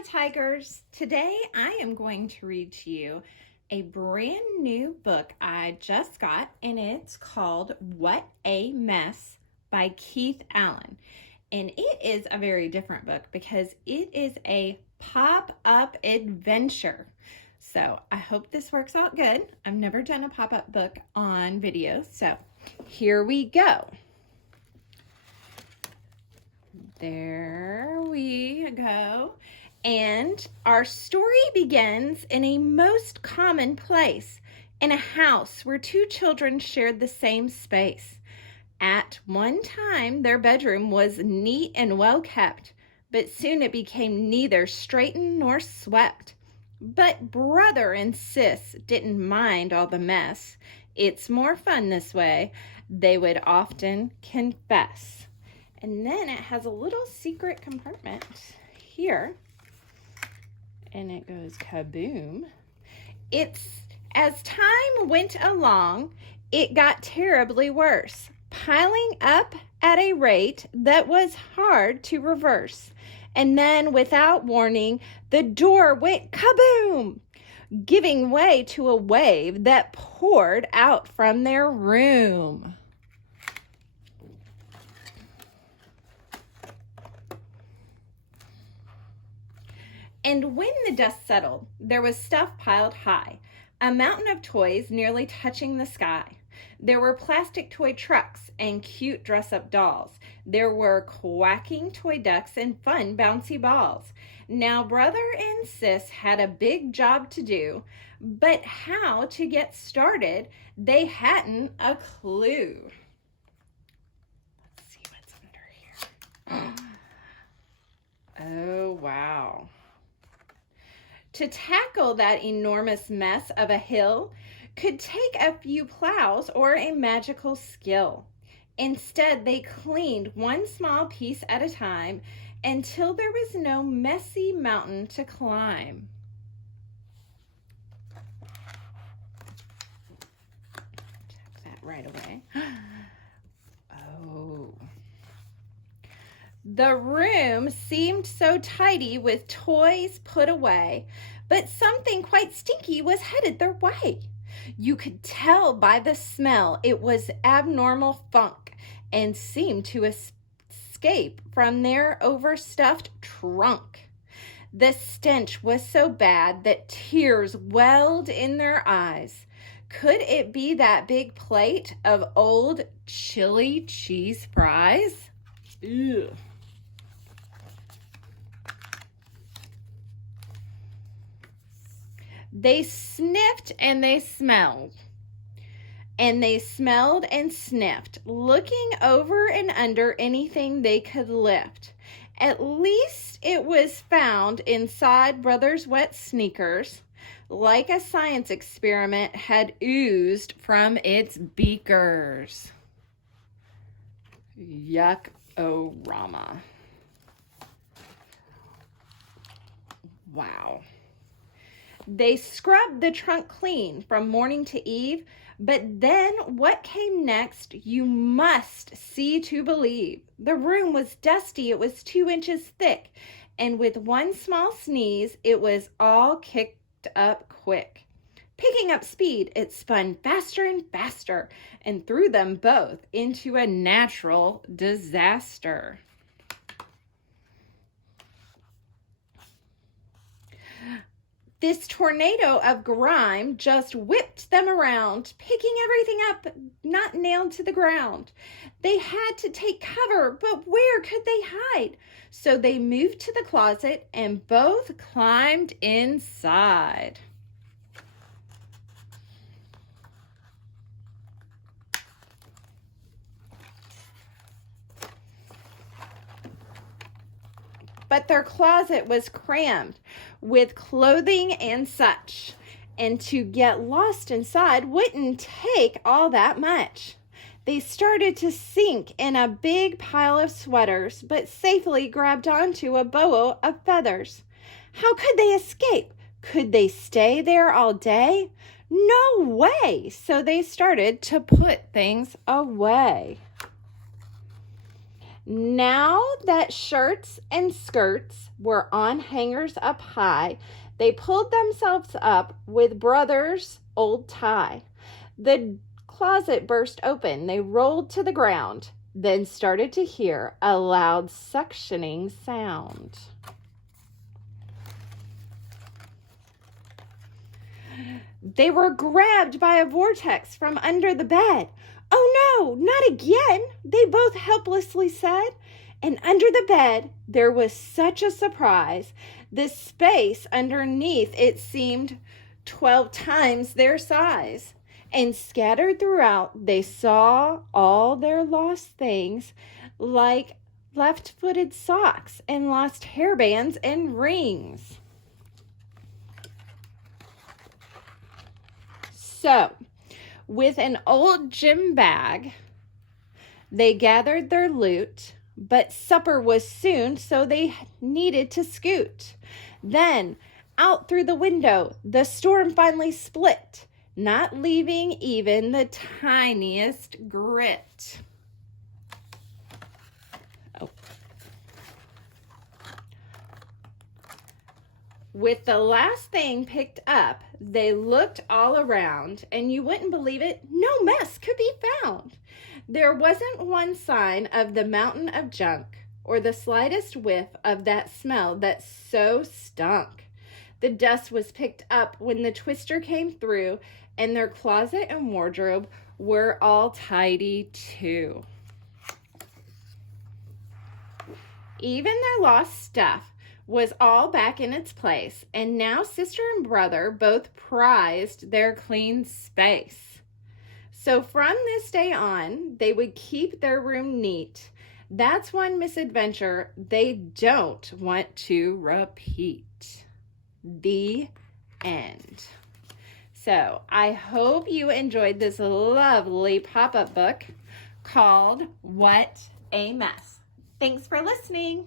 Hi Tigers! Today I am going to read to you a brand new book I just got, and it's called What a Mess by Keith Allen. And it is a very different book because it is a pop-up adventure. So I hope this works out good. I've never done a pop-up book on video, so here we go. There we go. And our story begins in a most common place, in a house where two children shared the same space. At one time, their bedroom was neat and well kept, but soon it became neither straightened nor swept. But brother and sis didn't mind all the mess. It's more fun this way, they would often confess. And then it has a little secret compartment here. And it goes kaboom. As time went along, it got terribly worse, piling up at a rate that was hard to reverse. And then, without warning, the door went kaboom, giving way to a wave that poured out from their room. And when the dust settled, there was stuff piled high, a mountain of toys nearly touching the sky. There were plastic toy trucks and cute dress-up dolls. There were quacking toy ducks and fun bouncy balls. Now, brother and sis had a big job to do, but how to get started, they hadn't a clue. Let's see what's under here. Oh, wow. To tackle that enormous mess of a hill could take a few plows or a magical skill. Instead, they cleaned one small piece at a time until there was no messy mountain to climb. Check that right away. Oh. The room seemed so tidy with toys put away, but something quite stinky was headed their way. You could tell by the smell it was abnormal funk and seemed to escape from their overstuffed trunk. The stench was so bad that tears welled in their eyes. Could it be that big plate of old chili cheese fries? Ew. They sniffed and they smelled. And they smelled and sniffed, looking over and under anything they could lift. At least it was found inside brother's wet sneakers, like a science experiment had oozed from its beakers. Yuck-o-rama. Wow. They scrubbed the trunk clean from morning to eve, but then what came next you must see to believe. The room was dusty, it was 2 inches thick, and with one small sneeze, it was all kicked up quick. Picking up speed, it spun faster and faster and threw them both into a natural disaster. This tornado of grime just whipped them around, picking everything up not nailed to the ground. They had to take cover, but where could they hide? So they moved to the closet and both climbed inside. But their closet was crammed with clothing and such, and to get lost inside wouldn't take all that much. They started to sink in a big pile of sweaters, but safely grabbed onto a boa of feathers. How could they escape? Could they stay there all day? No way! So they started to put things away. Now that shirts and skirts were on hangers up high, they pulled themselves up with brother's old tie. The closet burst open. They rolled to the ground, then started to hear a loud suctioning sound. They were grabbed by a vortex from under the bed. "Oh no, not again," they both helplessly said. And under the bed, there was such a surprise. The space underneath it seemed 12 times their size. And scattered throughout, they saw all their lost things, like left-footed socks and lost hairbands and rings. So, with an old gym bag, they gathered their loot, but supper was soon, so they needed to scoot. Then, out through the window, the storm finally split, not leaving even the tiniest grit. With the last thing picked up, they looked all around, and you wouldn't believe it, no mess could be found. There wasn't one sign of the mountain of junk or the slightest whiff of that smell that so stunk. The dust was picked up when the twister came through, and their closet and wardrobe were all tidy too. Even their lost stuff was all back in its place, and now sister and brother both prized their clean space. So from this day on, they would keep their room neat. That's one misadventure they don't want to repeat. The end. So I hope you enjoyed this lovely pop-up book called What a Mess. Thanks for listening.